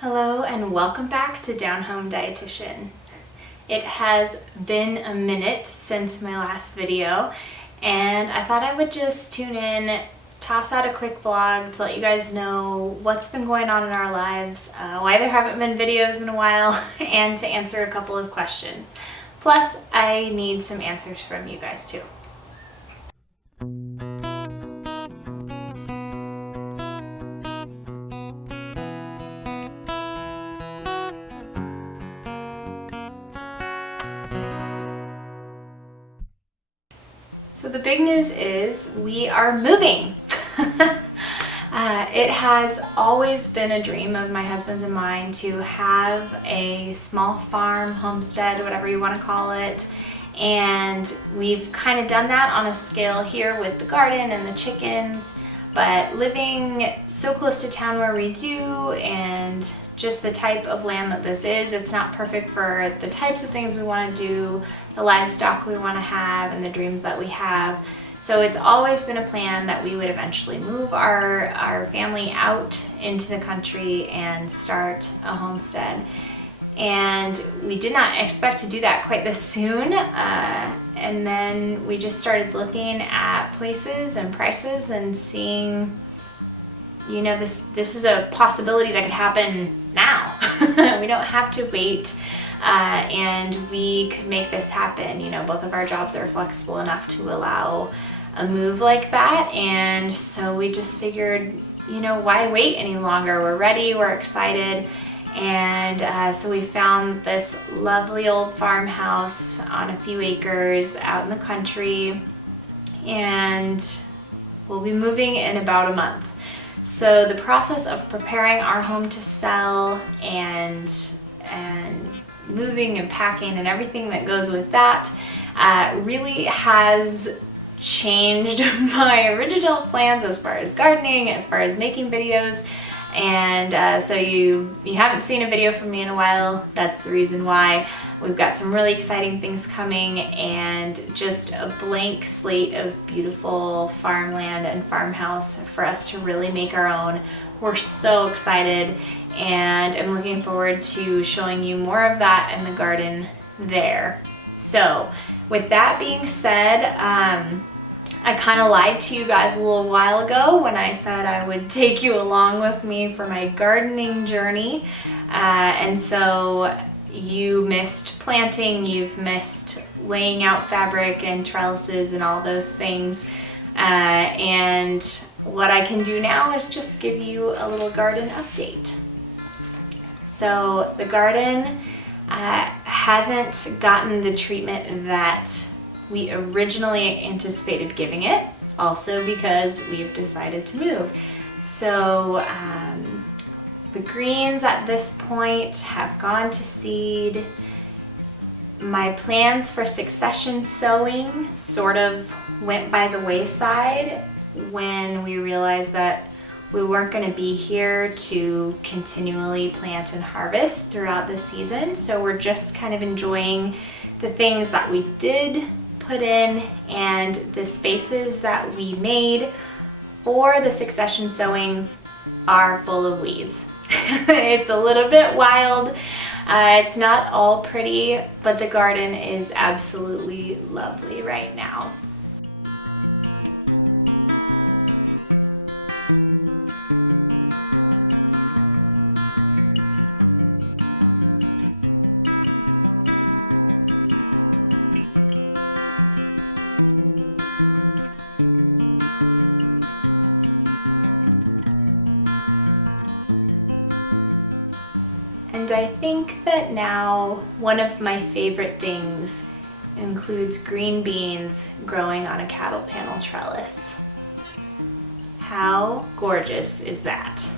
Hello and welcome back to Down Home Dietitian. It has been a minute since my last video and I thought I would just tune in, toss out a quick vlog to let you guys know what's been going on in our lives, why there haven't been videos in a while, and to answer a couple of questions. Plus, I need some answers from you guys too. So the big news is we are moving. It has always been a dream of my husband's and mine to have a small farm, homestead, whatever you want to call it. And we've kind of done that on a scale here with the garden and the chickens, but living so close to town where we do and just the type of land that this is, it's not perfect for the types of things we want to do, the livestock we want to have, and the dreams that we have. So it's always been a plan that we would eventually move our family out into the country and start a homestead. And we did not expect to do that quite this soon. And then we just started looking at places and prices and seeing, you know, this is a possibility that could happen now. We don't have to wait, and we could make this happen. You know, both of our jobs are flexible enough to allow a move like that, and so we just figured, you know, why wait any longer? We're ready, we're excited, and so we found this lovely old farmhouse on a few acres out in the country, and we'll be moving in about a month. So the process of preparing our home to sell and moving and packing and everything that goes with that really has changed my original plans as far as gardening, as far as making videos. And so you haven't seen a video from me in a while. That's the reason why. We've got some really exciting things coming and just a blank slate of beautiful farmland and farmhouse for us to really make our own. We're so excited, and I'm looking forward to showing you more of that in the garden there. So with that being said, I kind of lied to you guys a little while ago when I said I would take you along with me for my gardening journey. And so you missed planting, you've missed laying out fabric and trellises and all those things. And what I can do now is just give you a little garden update. So the garden hasn't gotten the treatment that we originally anticipated giving it, also because we've decided to move. So the greens at this point have gone to seed. My plans for succession sowing sort of went by the wayside when we realized that we weren't going to be here to continually plant and harvest throughout the season. So we're just kind of enjoying the things that we did put in, and the spaces that we made for the succession sowing are full of weeds. It's a little bit wild. It's not all pretty, but the garden is absolutely lovely right now. And I think that now one of my favorite things includes green beans growing on a cattle panel trellis. How gorgeous is that?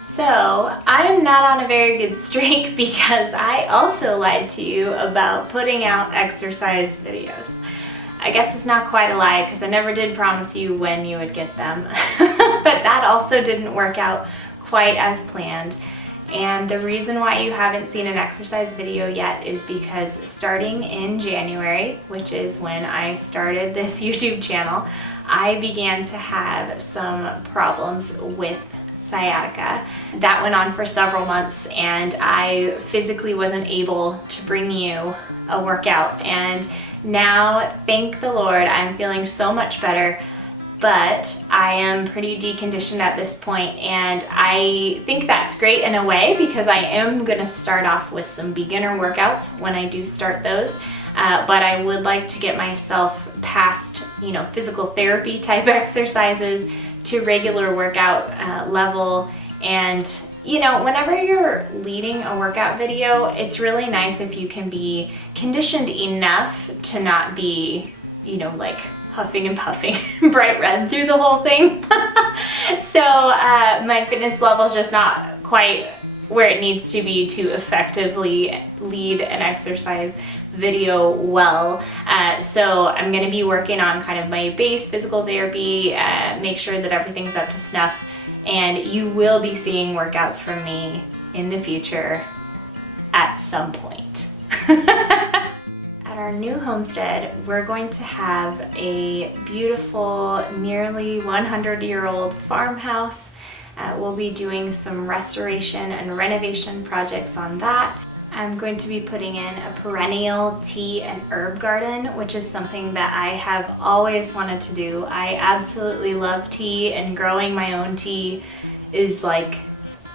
So I'm not on a very good streak because I also lied to you about putting out exercise videos. I guess it's not quite a lie because I never did promise you when you would get them, but that also didn't work out quite as planned. And the reason why you haven't seen an exercise video yet is because starting in January, which is when I started this YouTube channel, I began to have some problems with sciatica. That went on for several months, and I physically wasn't able to bring you a workout. And now, thank the Lord, I'm feeling so much better, but I am pretty deconditioned at this point, and I think that's great in a way because I am gonna start off with some beginner workouts when I do start those. But I would like to get myself past, physical therapy type exercises to regular workout level. And, whenever you're leading a workout video, it's really nice if you can be conditioned enough to not be, like huffing and puffing bright red through the whole thing. So my fitness level is just not quite where it needs to be to effectively lead an exercise video well. So I'm going to be working on kind of my base physical therapy, make sure that everything's up to snuff, and you will be seeing workouts from me in the future at some point. At our new homestead, we're going to have a beautiful, nearly 100-year-old farmhouse. We'll be doing some restoration and renovation projects on that. I'm going to be putting in a perennial tea and herb garden, which is something that I have always wanted to do. I absolutely love tea, and growing my own tea is like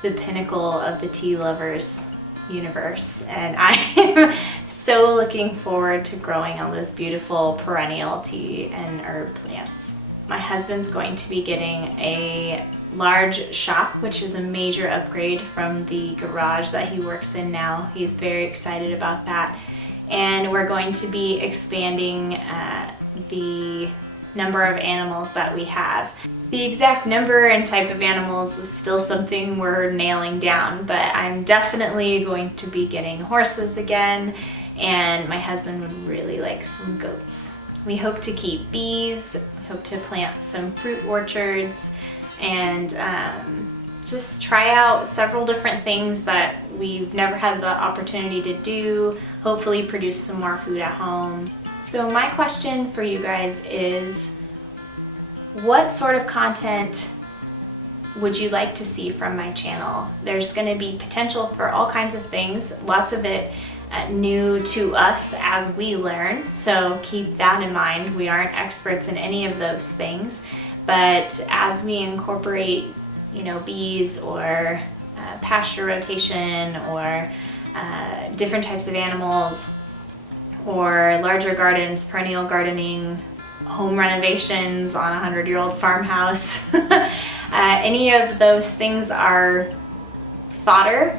the pinnacle of the tea lovers universe, and I am so looking forward to growing all those beautiful perennial tea and herb plants. My husband's going to be getting a large shop, which is a major upgrade from the garage that he works in now. He's very excited about that. And we're going to be expanding the number of animals that we have. The exact number and type of animals is still something we're nailing down, but I'm definitely going to be getting horses again, and my husband would really like some goats. We hope to keep bees, we hope to plant some fruit orchards, and just try out several different things that we've never had the opportunity to do, hopefully produce some more food at home. So my question for you guys is, what sort of content would you like to see from my channel? There's going to be potential for all kinds of things, lots of it new to us as we learn, so keep that in mind. We aren't experts in any of those things, but as we incorporate, bees or pasture rotation or different types of animals or larger gardens, perennial gardening, home renovations on a 100-year-old farmhouse, any of those things are fodder.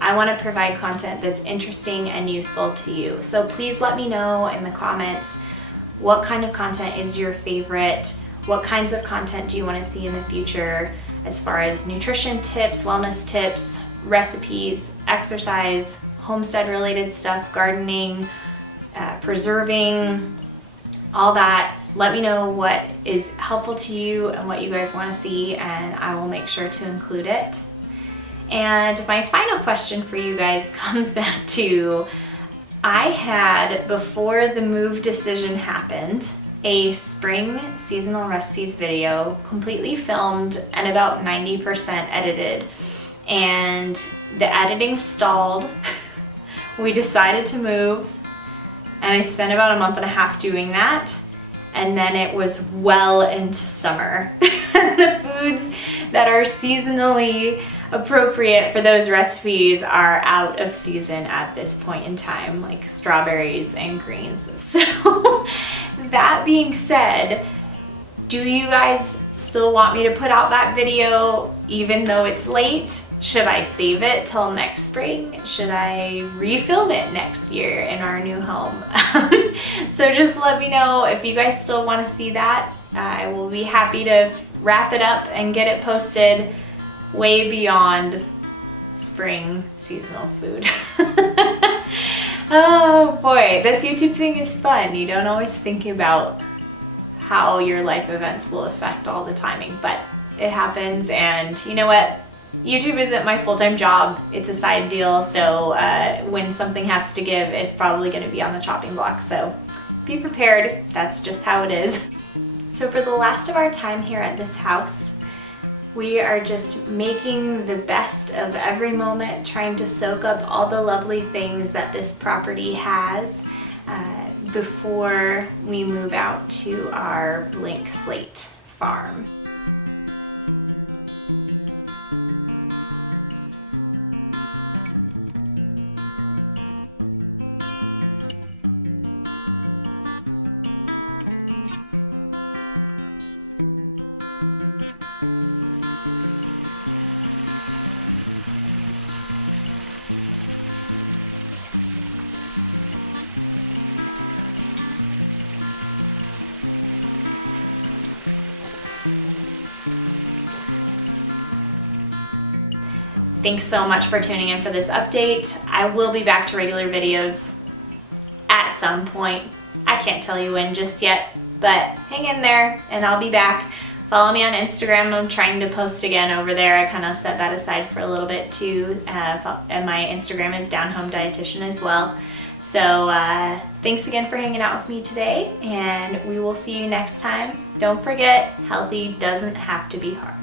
I want to provide content that's interesting and useful to you. So please let me know in the comments what kind of content is your favorite, what kinds of content do you want to see in the future as far as nutrition tips, wellness tips, recipes, exercise, homestead related stuff, gardening, preserving, all that. Let me know what is helpful to you and what you guys want to see, and I will make sure to include it. And my final question for you guys comes back to, I had, before the move decision happened, a spring seasonal recipes video completely filmed and about 90% edited, and the editing stalled. We decided to move, and I spent about a month and a half doing that, and then it was well into summer. The foods that are seasonally appropriate for those recipes are out of season at this point in time, like strawberries and greens. So that being said, do you guys still want me to put out that video even though it's late? Should I save it till next spring? Should I refilm it next year in our new home? So just let me know if you guys still want to see that. I will be happy to wrap it up and get it posted way beyond spring seasonal food. Oh boy, this YouTube thing is fun. You don't always think about how your life events will affect all the timing, but it happens, and you know what? YouTube isn't my full-time job, it's a side deal, so when something has to give, it's probably going to be on the chopping block, so be prepared, that's just how it is. So for the last of our time here at this house, We are just making the best of every moment, trying to soak up all the lovely things that this property has before we move out to our blank slate farm. Thanks so much for tuning in for this update. I will be back to regular videos at some point. I can't tell you when just yet, but hang in there and I'll be back. Follow me on Instagram. I'm trying to post again over there. I kind of set that aside for a little bit too. And my Instagram is Down Home Dietitian as well. So thanks again for hanging out with me today, and we will see you next time. Don't forget, healthy doesn't have to be hard.